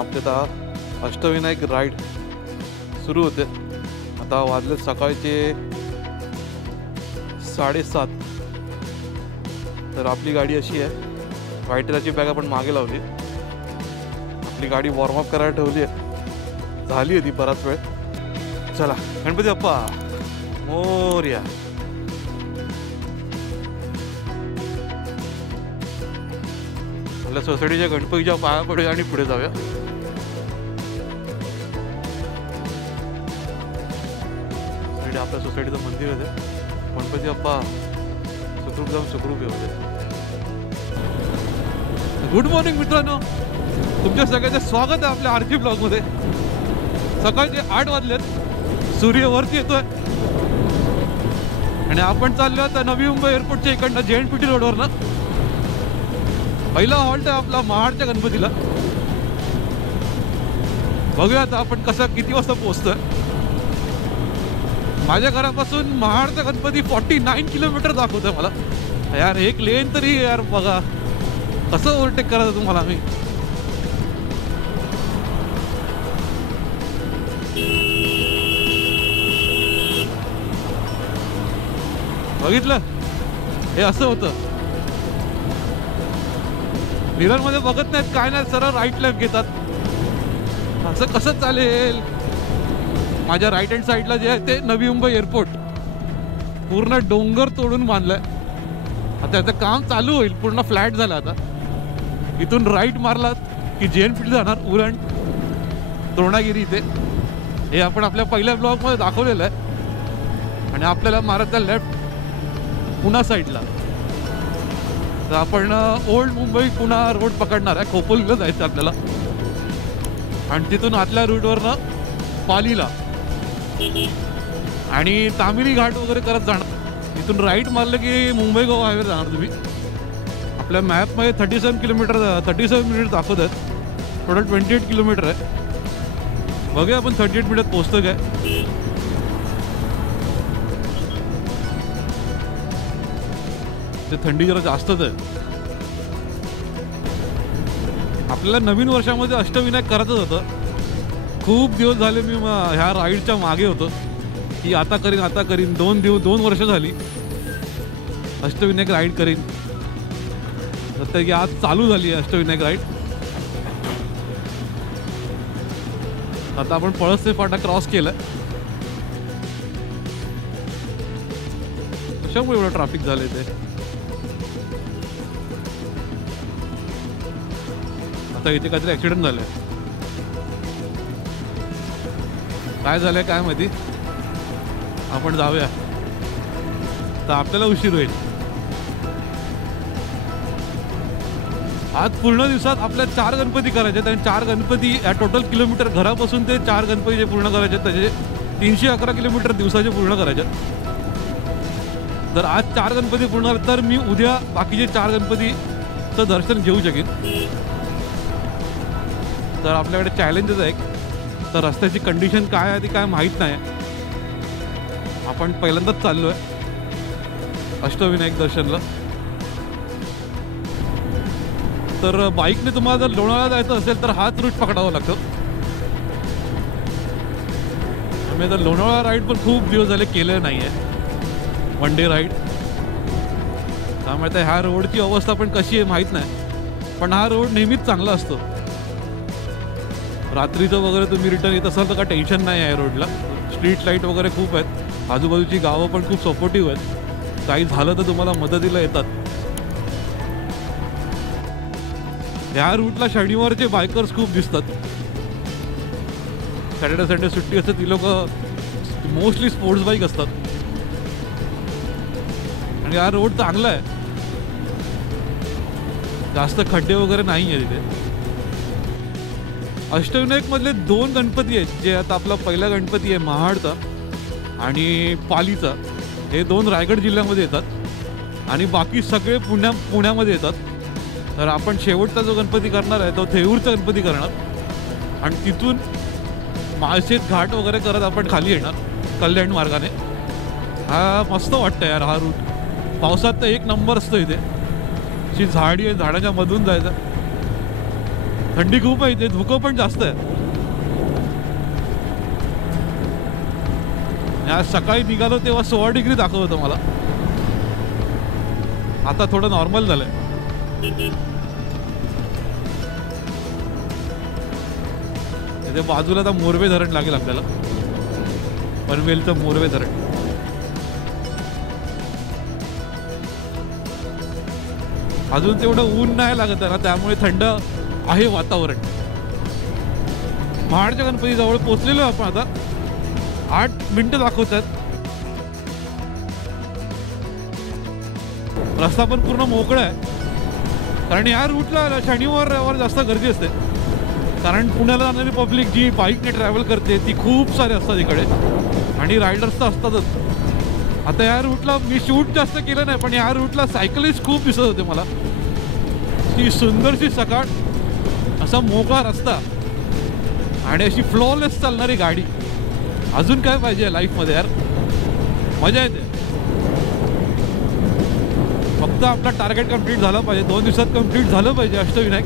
आपले आता अष्टविनायक राईड सुरू होते। आता वाजले सकाळचे 7:30। तर आपली गाडी अशी आहे, व्हाईटराची बॅग आपण मागे लावली, आपली गाडी वॉर्मअप करायला ठेवली आहे, झाली होती बराच वेळ। चला गणपती बाप्पा मोरया। आपल्या सोसायटीच्या गणपतीच्या पाया पडूया आणि पुढे जाऊया। आपल्या सोसायटीचं मंदिर आहे, गणपती बाप्पा सुखरूप जाऊन सुखरूप येऊ दे। गुड मॉर्निंग मित्रांनो, तुमच्या सगळ्यांचं स्वागत आहे आपल्या आरती ब्लॉगमध्ये। सकाळचे 8 वाजलेत, सूर्य वरती येतोय आणि आपण चाललो आता नवी मुंबई एअरपोर्टच्या इकडनं JNPT रोडवरनं। पहिला हॉल्ट आहे आपला महाडच्या गणपतीला। बघूया आता आपण किती वाजता पोहोचतोय। माझ्या घरापासून महाडचा गणपती 49 किलोमीटर दाखवतोय मला। यार एक लेन तरी यार बघा, कसं ओव्हरटेक करायचं तुम्हाला मी। बघितलं, हे असं होतं। मिरर मध्ये बघत नाहीत काय नाही, सरळ राईट लेफ्ट घेतात। असं कसं चालेल? माझ्या राईट हँड साईडला जे आहे ते नवी मुंबई एअरपोर्ट, पूर्ण डोंगर तोडून बांधलंय। आता त्याचं काम चालू होईल, पूर्ण फ्लॅट झालं। आता इथून राईट मारलात की JNPT जाणार, उरण द्रोणागिरी इथे। हे आपण आपल्या पहिल्या ब्लॉगमध्ये दाखवलेलं आहे। आणि आपल्याला मारायचा लेफ्ट पुणा साईडला, तर आपण ओल्ड मुंबई पुणा रोड पकडणार आहे। खोपोलीला जायचं आपल्याला आणि तिथून आतल्या रूटवरनं पालीला आणि तामिरी घाट वगैरे करत जाणार। इथून राईट मारलं की मुंबई गोवा हायवे जाणार तुम्ही। आपल्या मॅपमध्ये 37 मिनिट दाखवत आहेत, टोटल 28 किलोमीटर आहे। बघूया आपण 38 मिनिटात पोहोचतो काय। ते थंडी जरा जास्तच आहे। आपल्याला नवीन वर्षामध्ये अष्टविनायक करायचं होतं। खूप दिवस झाले मी ह्या राईडच्या मागे होतो की आता करीन 2 वर्ष झाली अष्टविनायक राईड करीन। तर की आज चालू झाली आहे अष्टविनायक राईड। आता आपण पळसचे फाटा क्रॉस केलाय। कशामुळे एवढं ट्रॅफिक झालंय ते? आता इथे काहीतरी ऍक्सिडेंट झालंय, काय झालंय काय माहिती। आपण जाऊया, तर आपल्याला उशीर होईल। आज पूर्ण दिवसात आपल्या 4 गणपती करायचे आणि 4 गणपती या टोटल किलोमीटर घरापासून ते 4 गणपती जे पूर्ण करायचे त्याचे 311 किलोमीटर दिवसाचे पूर्ण करायचे। जर आज 4 गणपती पूर्ण झाले तर मी उद्या बाकीचे 4 गणपतीचं दर्शन घेऊ शकेन। तर आपल्याकडे चॅलेंजेस आहे, तर रस्त्याची कंडिशन काय आहे ती काय माहीत नाही। आपण पहिल्यांदाच चाललो आहे अष्टविनायक दर्शनला। तर बाईकने तुम्हाला जर लोणावळा जायचं असेल तर हाच रूट पकडावा लागतो। आम्ही तर लोणावळा राईड पण खूप दिवस झाले केलं नाही आहे, वन डे राईड। त्यामुळे ह्या रोडची अवस्था पण कशी आहे माहीत नाही, पण हा रोड नेहमीच चांगला असतो। रात्रीचं वगैरे तुम्ही रिटर्न येत असाल तर काय टेन्शन नाही आहे रोडला। स्ट्रीट लाईट वगैरे खूप आहेत, आजूबाजूची गावं पण खूप सपोर्टिव्ह आहेत, काही झालं तर तुम्हाला मदतीला येतात। ह्या रूटला शनिवारचे बायकर्स खूप दिसतात। सॅटर्डे संडे सुट्टी असते, ती लोक मोस्टली स्पोर्ट्स बाईक असतात। आणि हा रोड चांगला आहे, जास्त खड्डे वगैरे नाही आहे तिथे। अष्टविनायक मधले 2 गणपती आहेत, जे आता आपला पहिला गणपती आहे महाडचा आणि पालीचा, हे 2 रायगड जिल्ह्यामध्ये येतात आणि बाकी सगळे पुण्यामध्ये येतात। तर आपण शेवटचा जो गणपती करणार आहे तो थेऊरचा गणपती करणार आणि तिथून माळशेत घाट वगैरे करत आपण खाली येणार कल्याण मार्गाने। हा मस्त वाटतं यार हा रूट, पावसात तर एक नंबर असतो इथे। अशी झाडी आहे, झाडाच्या मधून जायचं। थंडी खूप आहे इथे, धुकं पण जास्त आहे. आज सकाळी निघालो तेव्हा 16 डिग्री दाखवत होतं मला, आता थोडं नॉर्मल झालंय. इथे बाजूला आता मोरवे धरण लागेल आपल्याला, पनवेलचं मोरवे धरण. अजून तेवढं ऊन नाही लागत आहे ना, त्यामुळे थंड आहे वातावरण. महाडच्या गणपती जवळ पोहोचलेलो आपण, आता 8 मिनिटं दाखवतात. रस्ता पण पूर्ण मोकळा आहे, कारण या रूटला शनिवार रविवार जास्त गर्दी असते. कारण पुण्याला जाणारी पब्लिक जी बाईकने ट्रॅव्हल करते ती खूप सारे असतात इकडे, आणि रायडर्स तर असतातच. आता या रूटला मी शूट जास्त केलं नाही, पण या रूटला सायकलिस्ट खूप दिसत होते मला. ती सुंदरशी सकाळ, असा मोकळा रस्ता आणि अशी फ्लॉलेस चालणारी गाडी. अजून काय पाहिजे लाईफमध्ये यार, मजा येते. फक्त आपला टार्गेट कंप्लीट झाला पाहिजे, 2 दिवसात कंप्लीट झालं पाहिजे अष्टविनायक.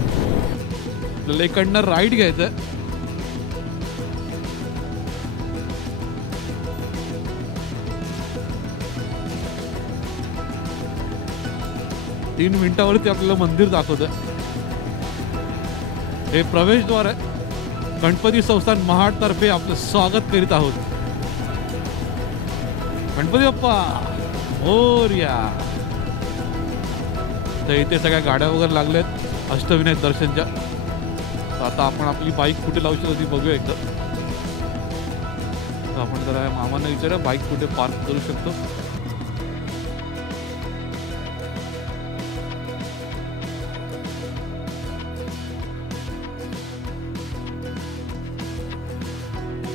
आपल्याला इकडनं राईड घ्यायचं. 3 मिनिटावरती आपल्याला मंदिर दाखवतं. हे प्रवेशद्वार आहे. गणपती संस्थान महाड तर्फे आपलं स्वागत करीत आहोत. गणपती बाप्पा मोरया. तर इथे सगळ्या गाड्या वगैरे लागल्यात अष्टविनायक दर्शनच्या. आता आपण आपली बाईक कुठे लावू शकतो ती बघूया एकदा. आपण जरा मामांना विचारूया बाईक कुठे पार्क करू शकतो.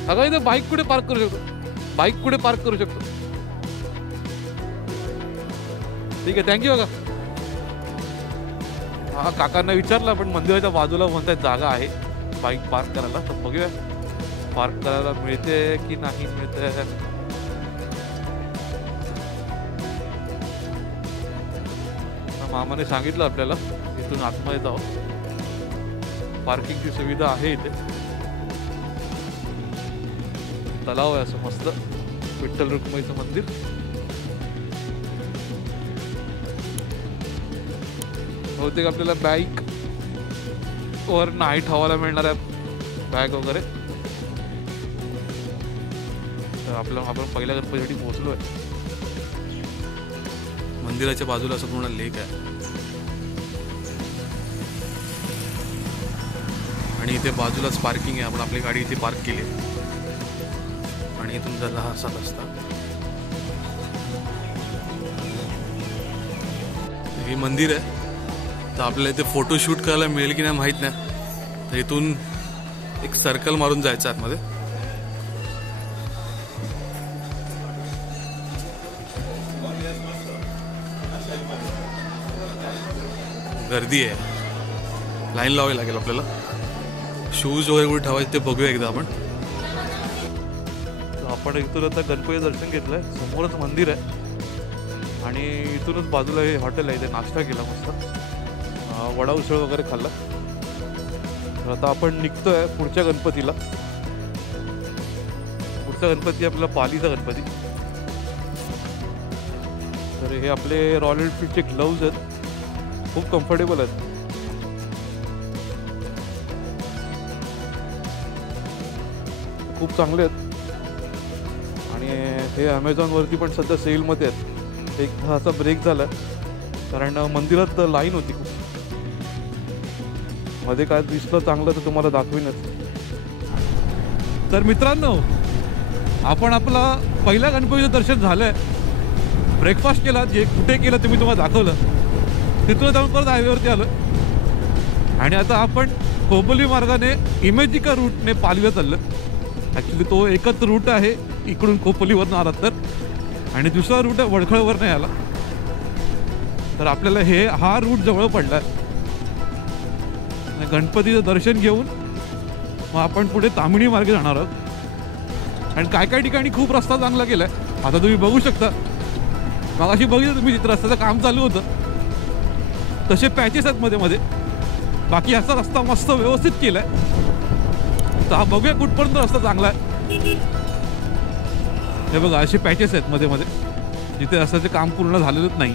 अगं इथे बाईक कुठे पार्क करू शकतो, बाईक कुठे पार्क करू शकतो. ठीक आहे, थँक्यू. बघा हा काकांना विचारलं, पण मंदिराच्या बाजूला म्हणतात जागा आहे बाईक पार्क करायला. तर बघूया पार्क करायला मिळते की नाही मिळते. मामाने सांगितलं आपल्याला इथून आतमध्ये जावं, पार्किंगची सुविधा आहे इथे. तलाव आहे असं मस्त, विठ्ठल रुक्माईचं मंदिर. बहुतेक आपल्याला बाईक वर नाही ठेवायला मिळणार आहे बॅग वगैरे. तर आपण पहिल्या गणपतीसाठी पोहोचलो आहे. मंदिराच्या बाजूला असं पूर्ण लेक आहे, आणि इथे बाजूलाच पार्किंग आहे. आपण आपली गाडी इथे पार्क केली आहे, आणि इथून झाला असा रस्ता. हे मंदिर आहे. तर आपल्याला इथे फोटो शूट करायला मिळेल की नाही माहीत नाही. तर इथून एक सर्कल मारून जायचं आतमध्ये. गर्दी आहे, लाईन लावावी लागेल आपल्याला. शूज वगैरे कुठे ठेवायचे ते बघूया एकदा आपण. आपण इथून आता गणपती दर्शन घेतलंय. समोरच मंदिर आहे, आणि इथूनच बाजूला हे हॉटेल आहे. इथे नाश्ता केला मस्त, वडा उसळ वगैरे खाल्ला. तर आता आपण निघतोय पुढच्या गणपतीला. पुढचा गणपती आपला पालीचा गणपती. तर हे आपले रॉयल एनफील्डचे ग्लव्ज आहेत, खूप कम्फर्टेबल आहेत. खूप चांगले आहेत, आणि हे ॲमेझॉनवरती पण सध्या सेलमध्ये आहेत. एक असा ब्रेक झाला कारण मंदिरात लाईन होती खूप. मध्ये काय दिसलं चांगलं तर तुम्हाला दाखवीनच. तर मित्रांनो, आपण आपला पहिल्या गणपतीचं दर्शन झालंय. ब्रेकफास्ट केला, जे कुठे केलं तुम्ही तुम्हाला दाखवलं. तिथून जाऊन परत हायवेवरती आलो, आणि आता आपण खोपोली मार्गाने इमेजिका रूटने पालव्या चाललो. ॲक्च्युली तो एकच रूट आहे इकडून खोपोलीवरनं आलात तर, आणि दुसरा रूट आहे वडखळवर नाही आला. तर आपल्याला हा रूट जवळ पडला आहे. गणपतीचं दर्शन घेऊन मग आपण पुढे तामिणी मार्गे जाणार आहोत. आणि काय काय ठिकाणी खूप रस्ता चांगला केला आहे. आता तुम्ही बघू शकता, मगाशी बघितलं तुम्ही तिथं रस्त्याचं काम चालू होतं, तसे पॅचेस आहेत मध्ये मध्ये. बाकी असा रस्ता मस्त व्यवस्थित केलाय. तर हा बघूया कुठपर्यंत रस्ता चांगला आहे. हे बघा असे पॅचेस आहेत मध्ये मध्ये जिथे रस्त्याचे काम पूर्ण झालेलंच नाही.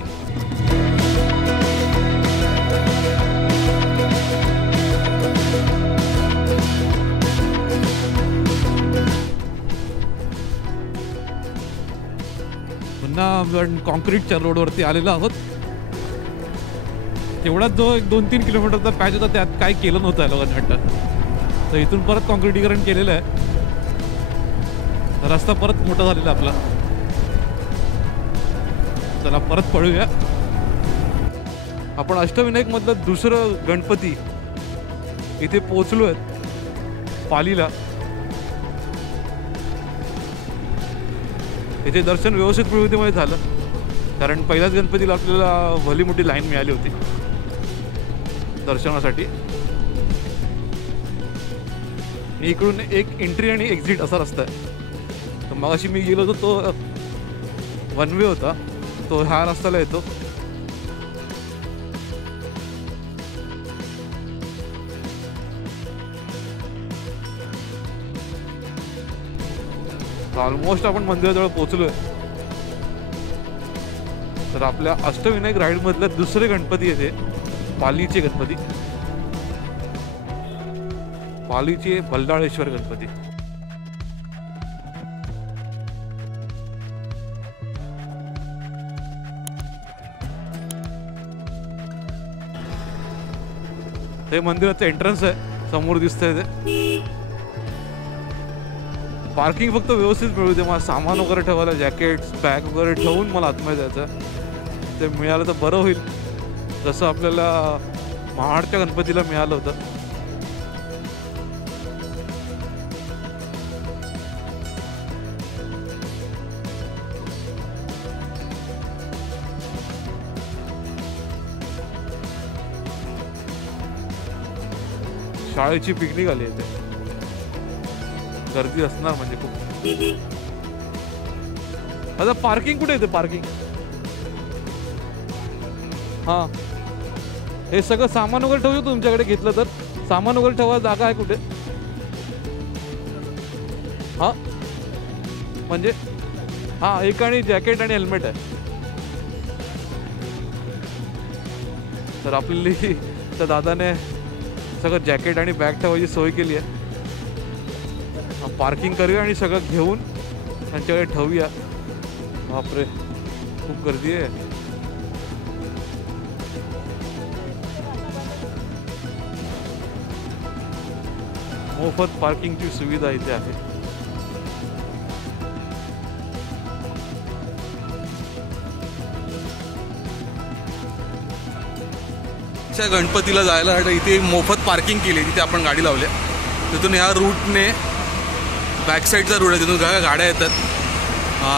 पुन्हा आपण कॉन्क्रीटच्या रोडवरती आलेलो आहोत. तेवढाच जो एक 2-3 किलोमीटरचा पॅच होता त्यात काय केलं नव्हतं या लोकांनी वाटतं. तर इथून परत कॉन्क्रिटीकरण केलेलं आहे. रस्ता परत मोठा झालेला आपला. चला परत पळूया. आपण अष्टविनायक मधलं दुसरं गणपती इथे पोहोचलो आहेत पालीला. इथे दर्शन व्यवस्थित प्रवृत्तीमध्ये झालं कारण पहिल्याच गणपतीला आपल्याला भली मोठी लाईन मिळाली होती दर्शनासाठी. इकडून एक एंट्री आणि एक्झिट असा रस्ता आहे. तर मगाशी मी गेलो होतो तो वन वे होता, तो ह्या रस्त्याला येतो. ऑलमोस्ट आपण मंदिराजवळ पोहोचलोय. तर आपल्या अष्टविनायक राईड मधले दुसरे गणपती येते पालीचे गणपती, पालीचे बल्लाळेश्वर गणपती. हे मंदिराचं एंट्रन्स आहे, समोर दिसतंय ते. पार्किंग फक्त व्यवस्थित मिळू दे. मला सामान वगैरे ठेवायला जॅकेट्स बॅग वगैरे ठेवून मला आतमध्ये जायचं. ते मिळालं तर बरं होईल, जसं आपल्याला महाडच्या गणपतीला मिळालं होतं. शाळेची पिकनिक आली आहे, गर्दी असणार म्हणजे खूप. आता पार्किंग कुठे येते? पार्किंग हा, हे सगळं सामान वगैरे ठेवू शकतो तुमच्याकडे घेतलं तर. सामान वगैरे ठेवायला जागा आहे कुठे? हा म्हणजे हा, एक आणि जॅकेट आणि हेल्मेट आहे. तर आपली त्या दादाने सगळं जॅकेट आणि बॅग ठेवायची सोय केली आहे. पार्किंग करूया आणि सगळं घेऊन त्यांच्याकडे ठेवूया. बापरे खूप गर्दी आहे. मोफत पार्किंगची सुविधा इथे आहे. गणपतीला जायला इथे मोफत पार्किंग केली, तिथे आपण गाडी लावल्या. तिथून ह्या रूटने बॅक साईडचा रूट आहे, तिथून गाड्या येतात.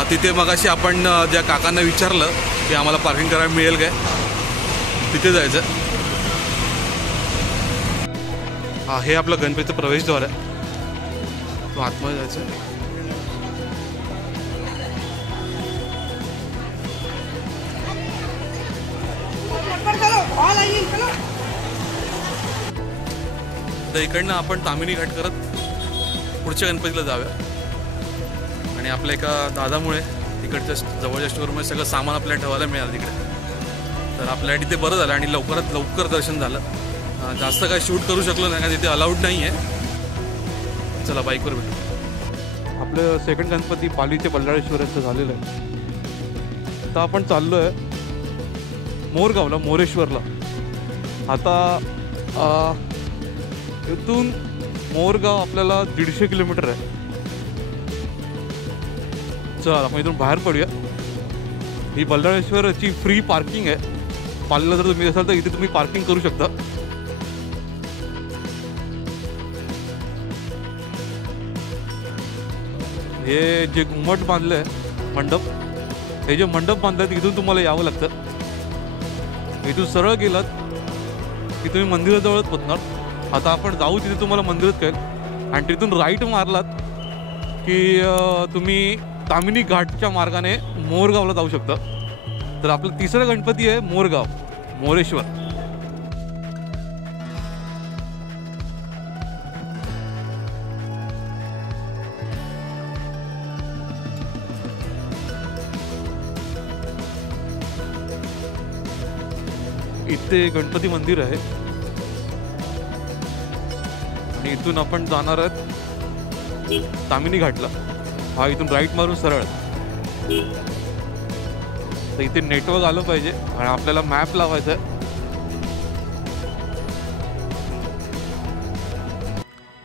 तिथे मगाशी आपण ज्या काकांना विचारलं की आम्हाला पार्किंग करायला मिळेल काय, तिथे जायचं. हा, हे आपलं गणपतीचं प्रवेशद्वार आहे, तो आतमध्ये जायचं. तर इकडनं आपण तामिनी घाट करत पुढच्या गणपतीला जाऊया. आणि आपल्या एका दादामुळे तिकडच्या जवळच्या स्टोअरमध्ये सगळं सामान आपल्याला ठेवायला मिळालं तिकडे. तर आपल्याला तिथे बरं झालं आणि लवकरात लवकर दर्शन झालं. जास्त काय शूट करू शकलो नाही, तिथे अलाउड नाही आहे. चला बाईकवर भेटू. आपलं सेकंड गणपती पालीचे बल्लाळेश्वराचं झालेलं आहे. आता आपण चाललो आहे मोरगावला, मोरेश्वरला. आता इथून मोरगाव आपल्याला 150 किलोमीटर आहे. चल आपण इथून बाहेर पडूया. ही बल्लाळेश्वरची फ्री पार्किंग आहे. पालीला जर तुम्ही असाल तर इथे तुम्ही पार्किंग करू शकता. हे जे घुमट बांधलंय मंडप, हे जे मंडप बांधलं इथून तुम्हाला यावं लागतं. इथून सरळ गेलात की तुम्ही मंदिराजवळच पोहोचणार. आता आपण जाऊ तिथे, तुम्हाला मंदिरात कळेल. आणि तिथून राईट मारलात की तुम्ही तामिनी घाटच्या मार्गाने मोरगावला जाऊ शकता. तर आपलं तिसरं गणपती आहे मोरगाव, मोरेश्वर. इथे गणपती मंदिर आहे आणि इथून आपण जाणार आहोत तामिनी घाटला. हा इथून राईट मारून सरळ. तर इथे नेटवर्क आलं पाहिजे आणि आपल्याला मॅप लावायचा आहे.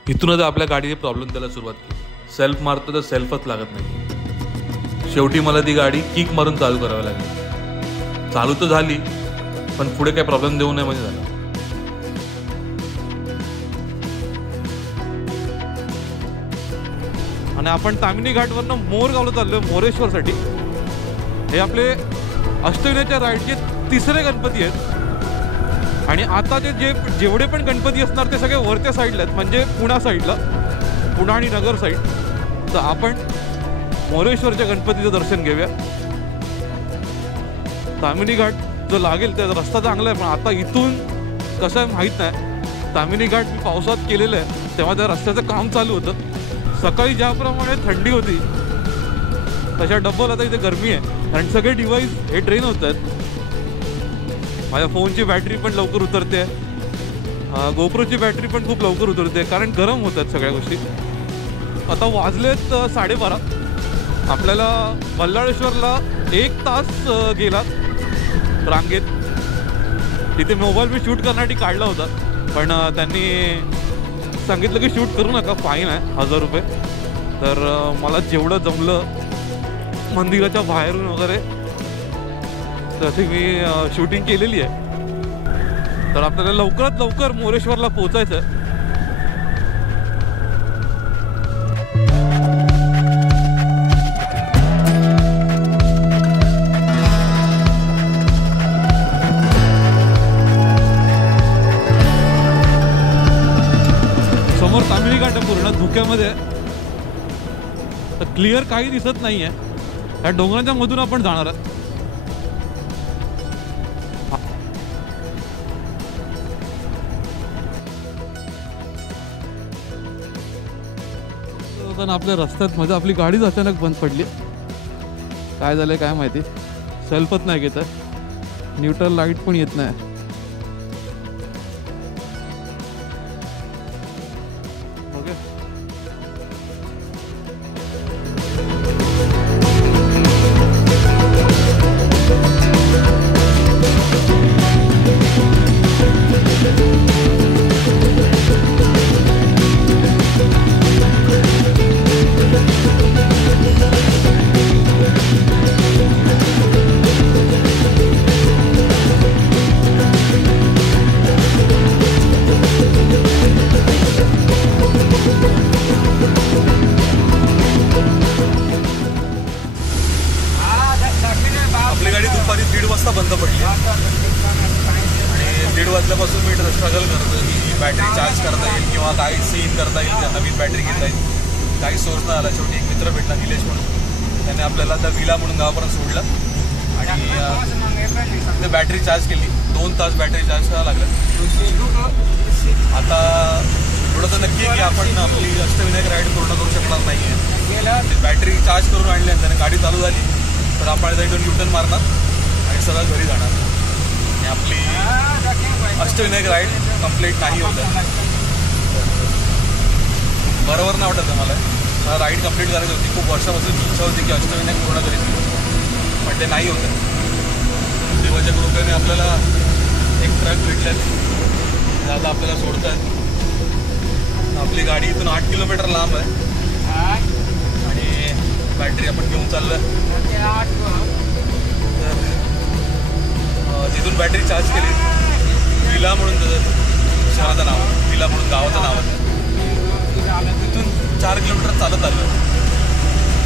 इथूनच आपल्या गाडीने प्रॉब्लेम द्यायला सुरुवात केली. सेल्फ मारतो तर सेल्फच लागत नाही. शेवटी मला ती गाडी किक मारून चालू करावी लागली. चालू तर झाली पण पुढे काही प्रॉब्लेम देऊ नये म्हणजे झालं. आणि आपण तामिनी घाटवरनं मोरगावला चाललोय मोरेश्वरसाठी. हे आपले अष्टविनायकच्या राईडचे तिसरे गणपती आहेत आणि आता जेवढे पण गणपती असणार ते सगळे वरच्या साईडला आहेत, म्हणजे पुणा साईडला, पुणा आणि नगर साईड. तर आपण मोरेश्वरच्या गणपतीचं दर्शन घेऊया. तामिनी घाट जो लागेल त्याचा रस्ता चांगला आहे, पण आता इथून कसं आहे माहीत नाही. तामिनी घाट मी पावसात केलेलं आहे तेव्हा त्या रस्त्याचं काम चालू होतं. सकाळी ज्याप्रमाणे थंडी होती तशा डबल आता इथे गरमी आहे आणि सगळे डिव्हाइस हे ड्रेन होत आहेत. माझ्या फोनची बॅटरी पण लवकर उतरते, गोप्रोची बॅटरी पण खूप लवकर उतरते कारण गरम होत आहेत सगळ्या गोष्टी. आता वाजलेत 12:30. आपल्याला बल्लाळेश्वरला 1 तास गेला रांगेत. तिथे मोबाईल मी शूट करण्यासाठी काढला होता पण त्यांनी सांगितलं की शूट करू नका, फाईन आहे 1000 रुपये. तर मला जेवढं जमलं मंदिराच्या बाहेरून वगैरे तशी मी शूटिंग केलेली आहे. तर आपल्याला लवकरात लवकर मोरेश्वरला पोचायचं आहे. समोर तामिनी घाट पूर्ण धुक्यामध्ये तर क्लिअर काही दिसत नाहीये. या डोंगरांच्या मधून आपण जाणार आहोत. आपल्या रस्त्यात मध्ये आपली गाडीच अचानक बंद पडली. काय झालंय काय माहिती. सेल्फच नाही घेत आहे, न्यूट्रल लाईट पण येत नाही. बंद पडली आणि 1:30 वाजल्यापासून मी स्ट्रगल करतो की बॅटरी चार्ज करता येईल किंवा काही सीन करता येईल, नवीन बॅटरी घेता येईल. काही सोर्स नाही आला. शेवटी एक मित्र भेटला निलेश म्हणून, त्याने आपल्याला त्या विला म्हणून गावापर्यंत सोडलं आणि बॅटरी चार्ज केली. 2 तास बॅटरी चार्ज करायला लागलं. आता एवढं तर नक्की आहे की आपण आपली अष्टविनायक राईड पूर्ण करू शकणार नाही आहे. बॅटरी चार्ज करून आणली आणि त्याने गाडी चालू झाली तर आपण इथून युटर्न मारणार आणि सरळ घरी जाणार आणि आपली अष्टविनायक राईड कंप्लीट नाही होत आहे. बरोबर नाही वाटत मला राईड कंप्लीट करायची होती. खूप वर्षापासून इच्छा होती की अष्टविनायक पूर्ण करायची, पण ते नाही होत आहे. देवाच्या कृपेने आपल्याला एक ट्रक भेटल्यात, आता आपल्याला सोडतात. आपली गाडी इथून 8 किलोमीटर लांब आहे आणि बॅटरी आपण घेऊन चाललो आहे. तिथून बॅटरी चार्ज केली. विला म्हणून त्याचं शहराचं नाव, विला म्हणून गावाचं नाव आहे. तिथून 4 किलोमीटर चालत आलं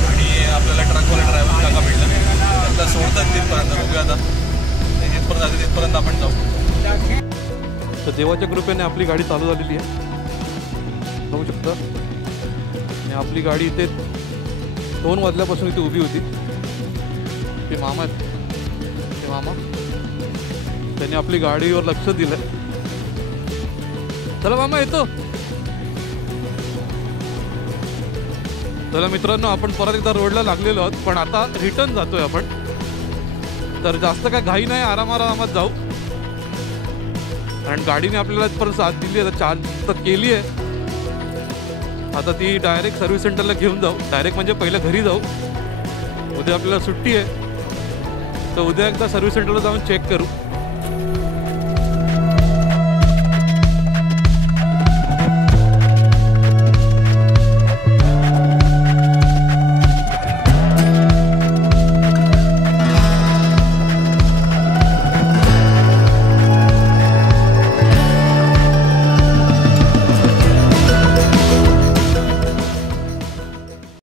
आणि आपल्याला ट्रकवाला ड्रायव्हर काका भेटला. आता सोडतात तिथपर्यंत. बघूया आता जिथपर्यंत जाते तिथपर्यंत आपण जाऊ. तर देवाच्या कृपेने आपली गाडी चालू झालेली आहे, बघू शकता. आणि आपली गाडी इथे 2 वाजल्यापासून इथे उभी होती. ते मामा आहेत, ते मामा त्यांनी आपली गाडीवर लक्ष दिलं. चला मामा येतो. चला मित्रांनो, आपण परत एकदा रोडला लागलेलो आहोत, पण आता रिटर्न जातोय आपण. तर जास्त काय घाई नाही, आरामात जाऊ. कारण गाडीने आपल्याला परत साथ दिली आहे, आता चार्ज तर केली आहे. आता ती डायरेक्ट सर्व्हिस सेंटरला घेऊन जाऊ. डायरेक्ट म्हणजे पहिलं घरी जाऊ. उद्या आपल्याला सुट्टी आहे, तर उद्या एकदा सर्व्हिस सेंटरला जाऊन चेक करू.